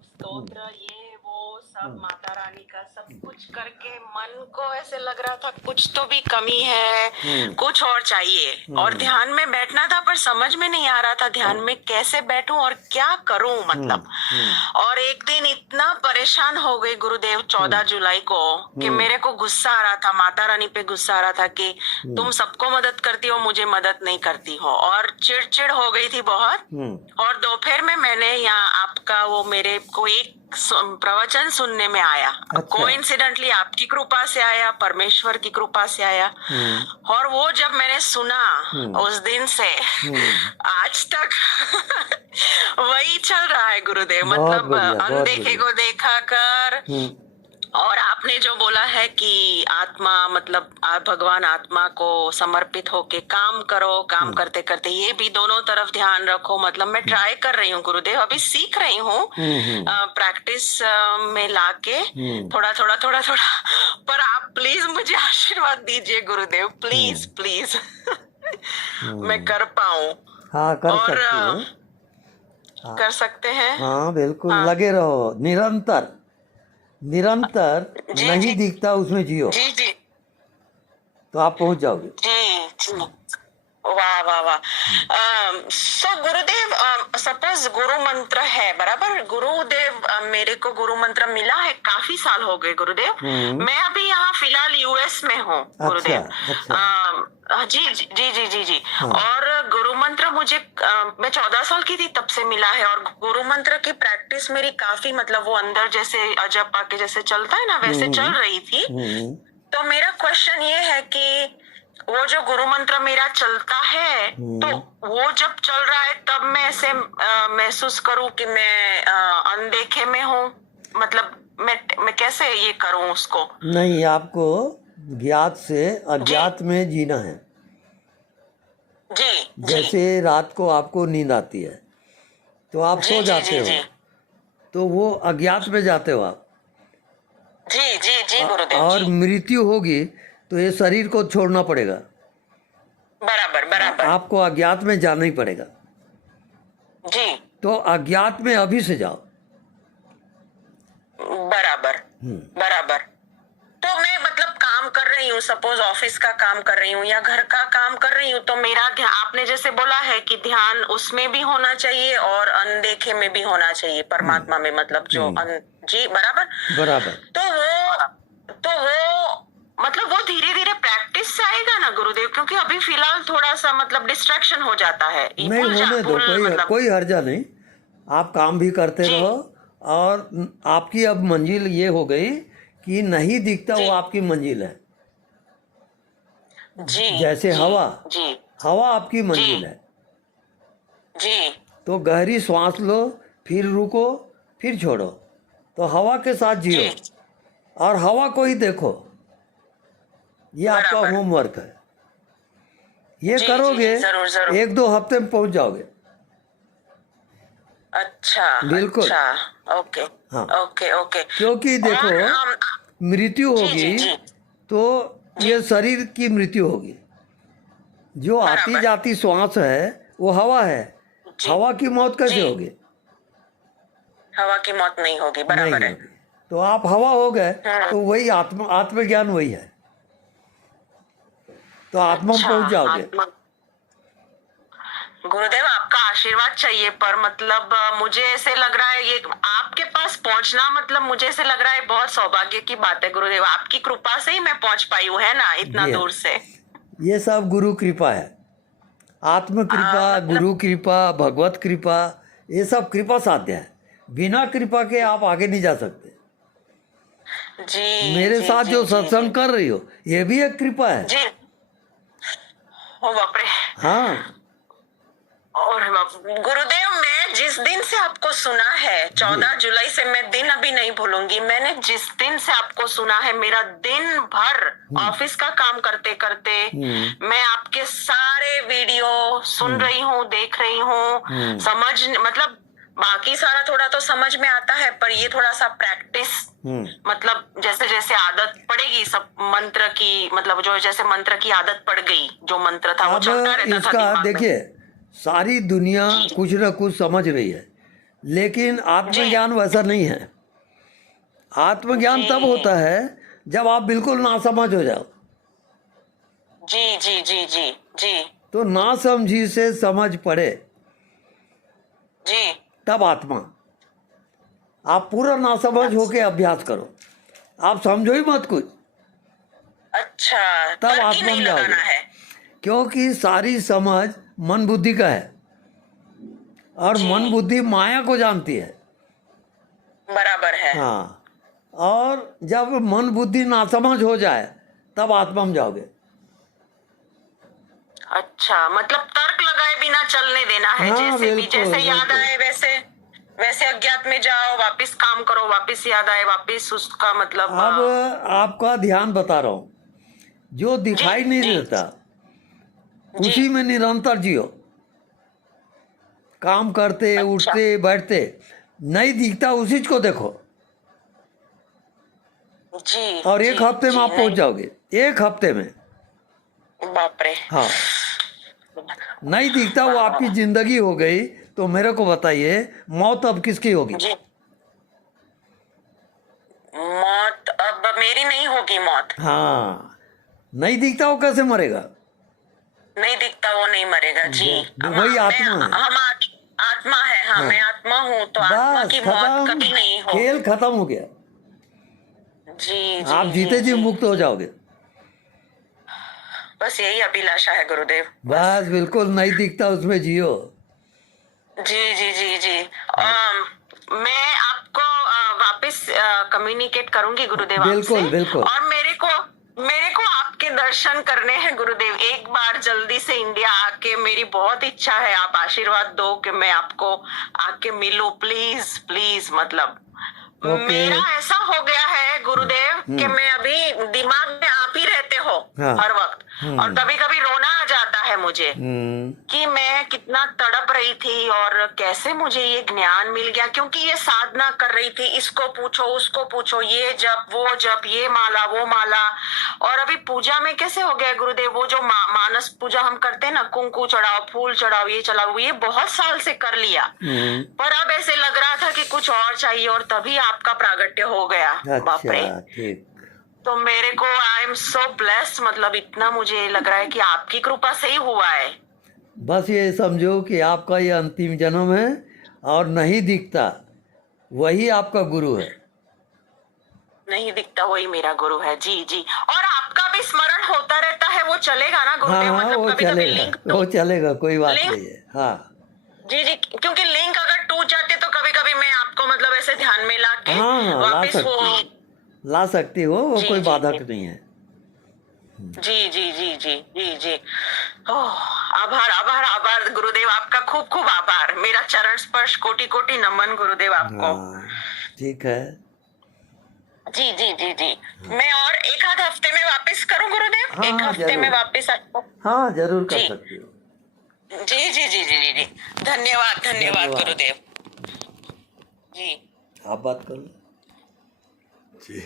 स्तोत्र ये वो सब माता रानी का सब कुछ करके मन को ऐसे लग रहा था कुछ तो भी कमी है, कुछ और चाहिए। और ध्यान में बैठना था पर समझ में नहीं आ रहा था ध्यान में कैसे बैठूं और क्या करूं मतलब। और एक दिन इतना परेशान हो गई गुरुदेव 14 जुलाई को कि मेरे को गुस्सा आ रहा था, माता रानी पे गुस्सा आ रहा था कि तुम सबको मदद करती हो, मुझे मदद नहीं करती हो, और चिड़चिड़ हो गई थी बहुत। और दोपहर में मैंने यहाँ आपका वो मेरे को एक प्रवचन सुनने में आया। अच्छा। कोइंसिडेंटली आपकी कृपा से आया, परमेश्वर की कृपा से आया। और वो जब मैंने सुना उस दिन से आज तक वही चल रहा है गुरुदेव। बहुत मतलब बढ़िया, बहुत अनदेखे बढ़िया। को देखा कर। और आपने जो बोला है कि आत्मा मतलब भगवान आत्मा को समर्पित होके काम करो, काम करते करते ये भी दोनों तरफ ध्यान रखो। मतलब मैं ट्राई कर रही हूँ गुरुदेव, अभी सीख रही हूँ प्रैक्टिस में लाके थोड़ा थोड़ा थोड़ा थोड़ा। पर आप प्लीज मुझे आशीर्वाद दीजिए गुरुदेव, प्लीज प्लीज मैं कर पाऊँ। हाँ, कर और सकती हो। कर सकते हैं। हाँ बिल्कुल, हाँ। लगे रहो निरंतर निरंतर। जी, नहीं जी। दिखता उसमें जियो, जी जी तो आप पहुंच जाओगे। जी जी। वाह वाह वाह। सो गुरुदेव, सपोज गुरु मंत्र है बराबर। गुरुदेव मेरे को गुरु मंत्र मिला है, काफी साल हो गए गुरुदेव। मैं अभी यहाँ फिलहाल यूएस में हूँ गुरुदेव। अच्छा। जी जी जी जी जी जी। हाँ। और गुरु मंत्र मुझे मैं 14 साल की थी तब से मिला है। और गुरु मंत्र की प्रैक्टिस मेरी काफी मतलब वो अंदर जैसे अजब पाके जैसे चलता है ना वैसे चल रही थी। तो मेरा क्वेश्चन ये है कि वो जो गुरु मंत्र मेरा चलता है तो वो जब चल रहा है तब मैं ऐसे महसूस करूं कि मैं अनदेखे में हूँ। मतलब मैं कैसे ये करूं उसको? नहीं, आपको ज्ञात से अज्ञात में जीना है। जी जैसे रात को आपको नींद आती है तो आप जी सो जी जाते जी हो, जी तो वो अज्ञात में जाते हो आप। जी जी जी गुरुदेव और जी। मृत्यु होगी तो ये शरीर को छोड़ना पड़ेगा। बराबर बराबर। आपको अज्ञात में जाना ही पड़ेगा। जी तो अज्ञात में अभी से जाओ। बराबर बराबर। तो मैं मतलब काम कर रही हूँ, सपोज ऑफिस का काम कर रही हूँ या घर का काम कर रही हूँ, तो मेरा ध्यान आपने जैसे बोला है कि ध्यान उसमें भी होना चाहिए और अनदेखे में भी होना चाहिए, परमात्मा में मतलब जो जी बराबर बराबर। तो वो मतलब वो धीरे धीरे प्रैक्टिस से आएगा ना गुरुदेव? क्योंकि अभी फिलहाल थोड़ा सा मतलब डिस्ट्रैक्शन हो जाता है। नहीं, होने दो, कोई हर्जा नहीं। आप काम भी करते जी रहो। और आपकी अब मंजिल ये हो गई कि नहीं दिखता वो आपकी मंजिल है। जी जैसे जी हवा, जी हवा आपकी मंजिल है। जी तो गहरी सांस लो, फिर रुको, फिर छोड़ो, तो हवा के साथ जियो जी और हवा को ही देखो। ये आपका बराबर। होमवर्क है। ये जी, करोगे, जी, जरूर, जरूर। 1-2 हफ्ते में पहुंच जाओगे। अच्छा बिल्कुल। अच्छा। ओके हाँ। Okay okay. क्योंकि देखो, और मृत्यु जी होगी जी जी तो जी ये शरीर की मृत्यु होगी। जो आती बराबर। जाती श्वास है वो हवा है। जी हवा की मौत कैसे जी होगी? हवा की मौत नहीं होगी, नहीं बराबर है। होगी। तो आप हवा हो गए, तो वही आत्मज्ञान वही है, तो आत्मा में अच्छा पहुंच जाओगे। आत्मा। गुरुदेव आपका आशीर्वाद चाहिए, पर मतलब मुझे ऐसे लग रहा है ये आपके पास पहुंचना मतलब मुझे ऐसे लग रहा है बहुत सौभाग्य की बात है गुरुदेव। आपकी कृपा से ही मैं पहुंच पाई हूँ, है ना, इतना जी हाँ। दूर से। ये सब गुरु कृपा है। आत्म कृपा, मतलब गुरु कृपा, भगवत कृपा, ये सब कृपा साध्य है। बिना कृपा के आप आगे नहीं जा सकते। जी मेरे जी साथ जी जो जी जी सत्संग कर रही हो ये भी एक कृपा है। जी। ओ बाप रे। हाँ और गुरुदेव मैं जिस दिन से आपको सुना है 14 जुलाई से, मैं दिन अभी नहीं भूलूंगी। मैंने जिस दिन से आपको सुना है, मेरा दिन भर ऑफिस का काम करते करते मैं आपके सारे वीडियो सुन रही हूँ, देख रही हूँ। समझ मतलब बाकी सारा थोड़ा तो समझ में आता है, पर ये थोड़ा सा प्रैक्टिस मतलब जैसे जैसे आदत पड़ेगी सब मंत्र की, मतलब जो जैसे मंत्र की आदत पड़ गई, जो मंत्र था वो अब चलता रहता था इसका दिमाग में। देखिए, सारी दुनिया कुछ न कुछ समझ रही है। लेकिन आत्मज्ञान वैसा नहीं है। आत्मज्ञान जी तब होता है जब आप बिल्कुल नासमझ हो जाओ। जी जी जी जी जी तो नासमझी से समझ पड़े जी। तब आत्मा। आप पूरा नासमझ होके अभ्यास करो, आप समझो ही मत कुछ, अच्छा, तब तर्क ही आत्मा नहीं में जाओगे। लगाना है। क्योंकि सारी समझ मन बुद्धि का है, और जी मन बुद्धि माया को जानती है। बराबर है। हाँ, और जब मन बुद्धि नासमझ हो जाए तब आत्मा में जाओगे। अच्छा, मतलब तर्क लगाए बिना चलने देना है। हाँ, जैसे भी, बिल्कुल जैसे याद बिल्कुल। आए वैसे वैसे अज्ञात में जाओ, वापस काम करो, वापस याद आए वापस उसका मतलब अब आपका ध्यान बता रहा हूँ, जो जी दिखाई नहीं जी देता जी। उसी में निरंतर जियो। काम करते अच्छा उठते बैठते नहीं दिखता उसी को देखो, जी और जी एक हफ्ते में जी। आप पहुंच नहीं, जाओगे, एक हफ्ते में। बाप रे। हाँ, नहीं दिखता वो आपकी जिंदगी हो गई। तो मेरे को बताइए, मौत अब किसकी होगी? जी, मौत अब मेरी नहीं होगी मौत। हाँ, नहीं दिखता वो कैसे मरेगा? नहीं दिखता वो नहीं मरेगा जी। वही आत्मा है। आत्मा है। हाँ, हाँ, मैं आत्मा हूँ, तो आत्मा बस की मौत खत्म, कभी नहीं हो। खेल खत्म हो गया। जी आप जी जी जीते जी जी। मुक्त हो जाओगे। बस यही अभिलाषा है गुरुदेव, बस। बस बिल्कुल, नहीं दिखता उसमें जियो। जी जी जी जी। मैं आपको वापस कम्युनिकेट करूंगी गुरुदेव आपसे। बिल्कुल बिल्कुल। और मेरे को आपके दर्शन करने हैं गुरुदेव। एक बार जल्दी से इंडिया आके, मेरी बहुत इच्छा है, आप आशीर्वाद दो कि मैं आपको आके मिलूं, प्लीज प्लीज। मतलब ओके। मेरा ऐसा हो गया है गुरुदेव कि मैं अभी, दिमाग में आप ही रहते हो हाँ। हर वक्त। और कभी कभी रोना आ जाता है मुझे हम्म। कि मैं कितना तड़प रही थी और कैसे मुझे ये ज्ञान मिल गया। क्योंकि ये साधना कर रही थी, इसको पूछो उसको पूछो, ये जप वो जप, ये माला वो माला। और अभी पूजा में कैसे हो गया गुरुदेव, वो जो मानस पूजा हम करते हैं ना, कुंकू चढ़ाओ, फूल चढ़ाओ, ये चढ़ाओ, ये बहुत साल से कर लिया। पर अब ऐसे लग रहा था कि कुछ और चाहिए, और तभी आपका प्रागट्य हो गया। बाप रे। अच्छा, ठीक। तो मेरे को, आई एम सो ब्लेस्ड, मतलब इतना मुझे लग रहा है कि आपकी कृपा से ही हुआ है। बस ये समझो कि आपका ये अंतिम जन्म है, और नहीं दिखता वही आपका गुरु है। नहीं दिखता वही मेरा गुरु है। जी जी। और आपका भी स्मरण होता रहता है, वो चलेगा ना हाँ गुरुदेव? हाँ, मतलब वो कभी कभी चलेगा, लिंक वो चलेगा, कोई बात लिंक नहीं है। हाँ, जी जी, क्योंकि लिंक अगर टूट जाते तो कभी कभी मैं आपको मतलब ऐसे ध्यान में ला के हाँ हाँ, वापस वो। ला सकती हो, वो जी कोई जी बाधक नहीं है। जी जी जी जी जी जी। ओह, आभार आभार आभार गुरुदेव, आपका खूब खूब आभार। मेरा चरण स्पर्श, कोटि कोटि नमन गुरुदेव आपको। हाँ, ठीक है। जी जी जी जी। मैं और एक आध हफ्ते में वापस करूं गुरुदेव? हाँ एक हाँ, हफ्ते में जरूर। वापस आपको। हाँ, जरूर कर जी सकती हो। जी जी जी जी जी जी। धन्यवाद धन्यवाद धन्यवाद। गुरुदेव जी। आप बात करो। जी